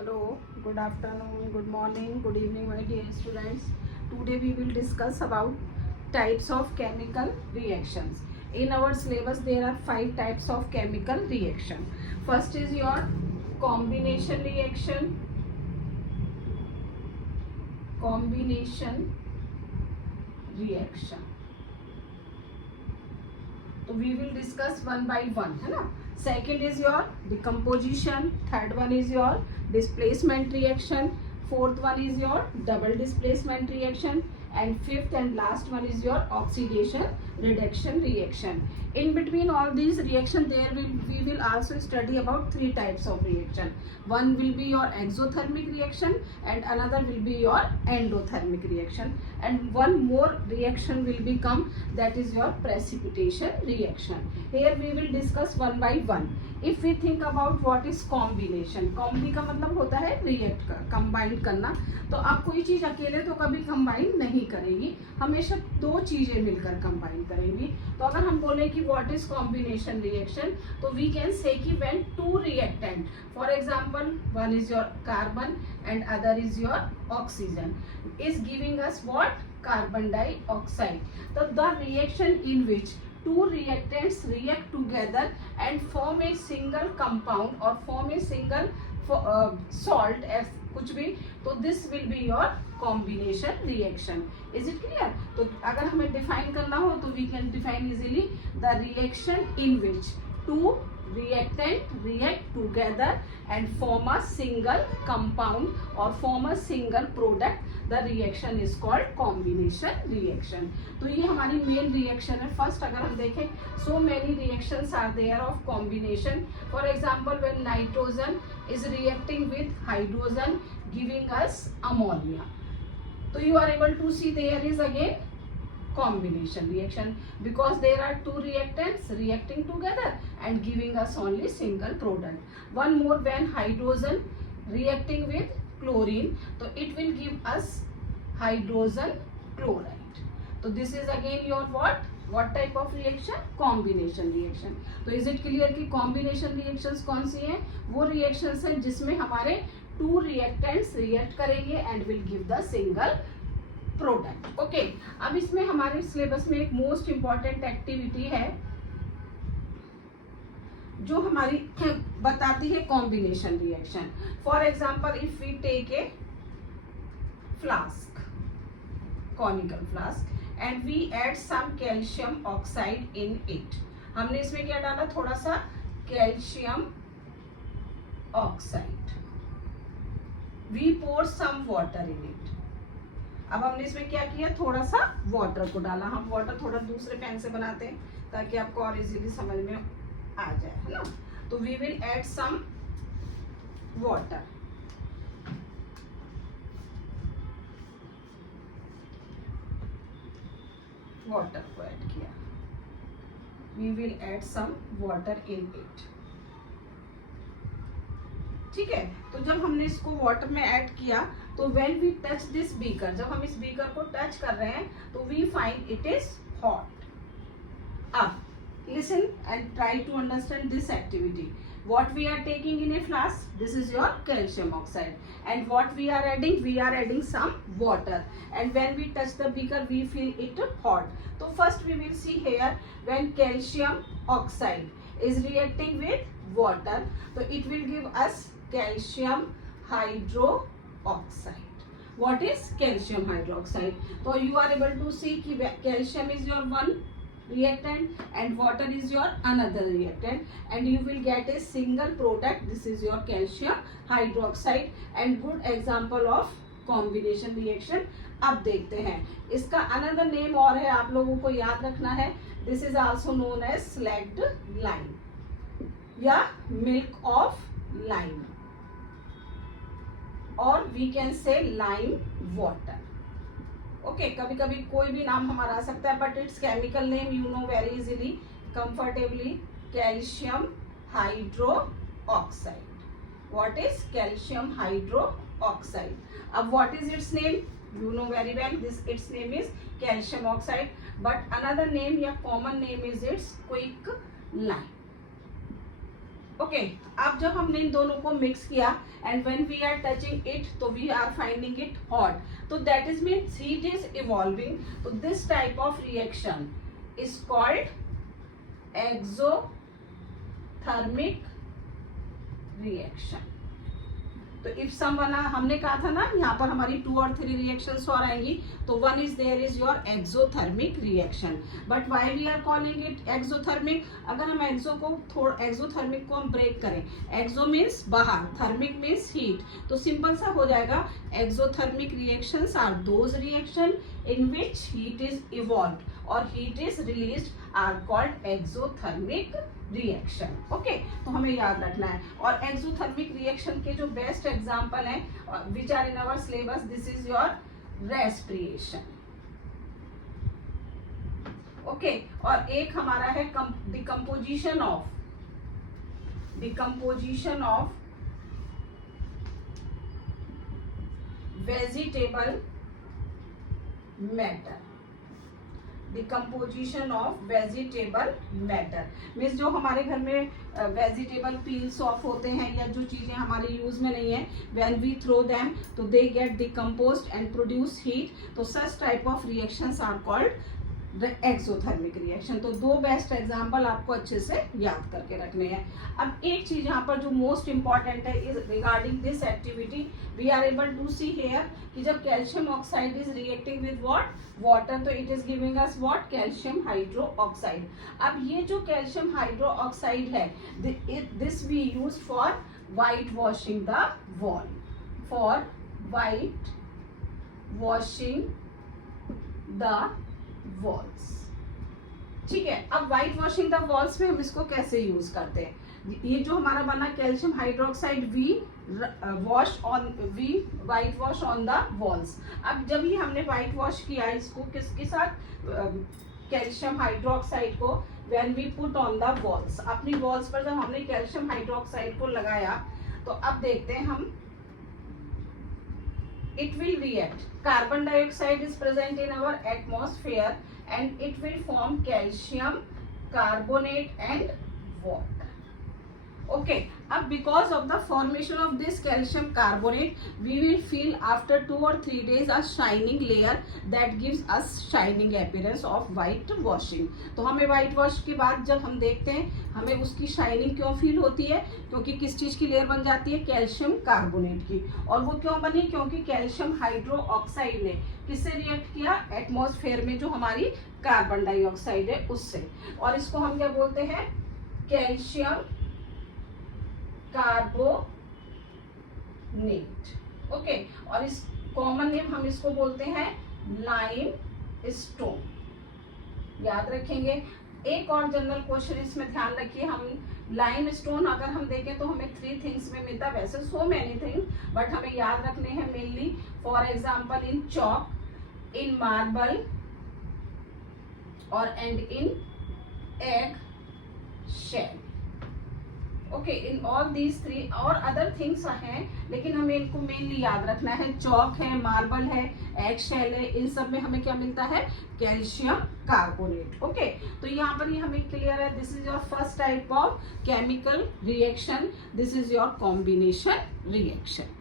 Hello, good afternoon, good morning, good evening, my dear students. Today we will discuss about types of chemical reactions. In our syllabus, there are 5 types of chemical reaction. First is your combination reaction. Combination reaction. तो we will discuss one by one, है ना. Second is your decomposition. Third one is your displacement reaction. Fourth one is your double displacement reaction, and fifth and last one is your oxidation reduction reaction. In between all these reaction, we will also study about 3 types of reaction. One will be your exothermic reaction and another will be your endothermic reaction, and one more reaction will become, that is your precipitation reaction. Here we will discuss one by one. If we think about what is combination, combi का मतलब होता है react कर, combine करना. तो आप कोई चीज अकेले तो कभी कंबाइन नहीं करेंगी, हमेशा 2 चीजें मिलकर कंबाइन करेंगी. तो अगर हम बोले कि व्हाट इज कॉम्बिनेशन रिएक्शन, तो वी कैन से कि when 2 reactant, for example one is your carbon and other is your oxygen, is giving us what, carbon dioxide. So the reaction in which 2 reactants react together and form a single compound or form a single salt as कुछ भी, तो this will be your combination reaction. Is it clear? तो अगर हमें define करना हो तो we can define easily the reaction in which 2 reactant react together and form a single compound or form a single product. The reaction is called combination reaction. तो ये हमारी main reaction है. First अगर हम देखें, so many reactions are there of combination. For example, when nitrogen is reacting with hydrogen giving us ammonia, so you are able to see there is again combination reaction because there are 2 reactants reacting together and giving us only single product. One more, when hydrogen reacting with chlorine, so it will give us hydrogen chloride. So this is again your what type of reaction, combination reaction. तो is it clear कि combination reactions कौन सी हैं? वो reactions हैं जिसमें हमारे 2 reactants react करेंगे and will give the single product. Okay, अब इसमें हमारे सिलेबस में एक मोस्ट इंपॉर्टेंट एक्टिविटी है जो हमारी बताती है combination reaction. For example, if we take a flask, conical flask, and we add some calcium oxide in it. हमने इसमें क्या डाला, थोड़ा सा calcium oxide. We pour some water in it. अब हमने इसमें क्या किया, थोड़ा सा वाटर को डाला. हम वाटर थोड़ा दूसरे पेन से बनाते हैं ताकि आपको और इजीली समझ में आ जाए, है ना. तो we will add some water. Water को ऐड किया. We will add some water in it. ठीक है. तो जब हमने इसको वाटर में ऐड किया, तो when we touch this beaker, जब हम इस बीकर को टच कर रहे हैं तो we find it is hot. अब listen and try to understand this activity. What we are taking in a flask, this is your calcium oxide, and what we are adding some water, and when we touch the beaker we feel it hot. So first we will see here, when calcium oxide is reacting with water, so it will give us calcium hydroxide. What is calcium hydroxide? So you are able to see कि calcium is your one reactant and water is your another reactant, and you will get a single product. This is your calcium hydroxide, and good example of combination reaction. अब देखते हैं, इसका another name और है, आप लोगों को याद रखना है. This is also known as slacked lime या milk of lime, और we can say lime water. Okay, कभी कभी कोई भी नाम हमारा आ सकता है, but it's chemical name you know very easily, comfortably, calcium hydroxide. What is calcium hydroxide? अब what is its name, you know very well, this its name is calcium oxide, but another name या common name is its quick lime. Okay अब जब हमने इन दोनों को mix किया and when we are touching it तो we are finding it hot, तो that is means heat is evolving, तो this type of reaction is called exothermic reaction. तो इफ समवन, हमने कहा था ना यहाँ पर हमारी 2 और 3 रिएक्शंस और आएंगी, तो one is there is your exothermic reaction. But why we are calling it exothermic? अगर हम एक्सोथर्मिक को हम ब्रेक करें, एक्सो मीन्स बाहर, थर्मिक मीन्स हीट, तो सिंपल सा हो जाएगा exothermic reactions are those reaction in which heat is evolved और heat is released are called exothermic reaction. Okay, तो हमें याद रखना है। और एक्सोथर्मिक रिएक्शन के जो बेस्ट एग्जांपल हैं which are in our syllabus, this is your respiration. Okay, और एक हमारा है decomposition of vegetable matter. Decomposition of vegetable matter means जो हमारे घर में वेजिटेबल पील्स ऑफ होते हैं या जो चीजें हमारे यूज में नहीं है, व्हेन वी थ्रो देम तो they get decomposed and produce heat, तो such type of reactions are called exothermic reaction. तो 2 बेस्ट एग्जांपल आपको अच्छे से याद करके रखने हैं। अब एक चीज यहाँ पर जो मोस्ट इंपॉर्टेंट है is regarding this activity, we are able to see here कि जब calcium oxide is reacting with what, water, तो it is giving us what, calcium hydroxide. अब ये जो कैल्शियम हाइड्रो ऑक्साइड है, this we use for white washing the wall, for white washing the walls. ठीक है, अब white washing the walls में हम इसको कैसे यूज करते हैं? ये जो हमारा बना calcium hydroxide, we whitewash on the walls. अब जब ये हमने व्हाइट वॉश किया इसको किसके साथ, कैल्शियम हाइड्रोक्साइड को, when we put on the walls, अपनी वॉल्स पर जब हमने कैल्शियम हाइड्रोक्साइड को लगाया तो अब देखते हैं हम, it will react. Carbon dioxide is present in our atmosphere and it will form calcium carbonate and water. Okay, अब because of the formation of this calcium carbonate, we will feel after 2 or 3 days a shining layer that gives us shining appearance of white washing. तो हमें white wash के बाद जब हम देखते हैं हमें उसकी शाइनिंग क्यों फील होती है? क्योंकि किस चीज की लेयर बन जाती है? कैल्शियम कार्बोनेट की। और वो क्यों बनी? क्योंकि कैल्शियम हाइड्रो ऑक्साइड ने किससे रिएक्ट किया? एटमॉस्फेयर में जो हमारी कार्बन डाइऑक्साइड है उससे। और इसको हम क्या बोलते हैं? Calcium carbonate. ओके, और इस कॉमन नेम हम इसको बोलते हैं लाइम स्टोन। याद रखेंगे। एक और जनरल क्वेश्चन इसमें ध्यान रखिए, हम लाइम स्टोन अगर हम देखें तो हमें 3 थिंग्स में मिलता है, वैसे सो मेनी थिंग्स, बट हमें याद रखने हैं mainly, for example in chalk, in marble और and in egg shell. Okay, in all these 3 और अदर थिंग्स हैं, लेकिन हमें इनको मेनली याद रखना है। चॉक है, मार्बल है, एग शेल है, इन सब में हमें क्या मिलता है? Calcium carbonate. ओके, तो यहाँ पर ये हमें क्लियर है। This is your first type of chemical reaction, this is your combination reaction.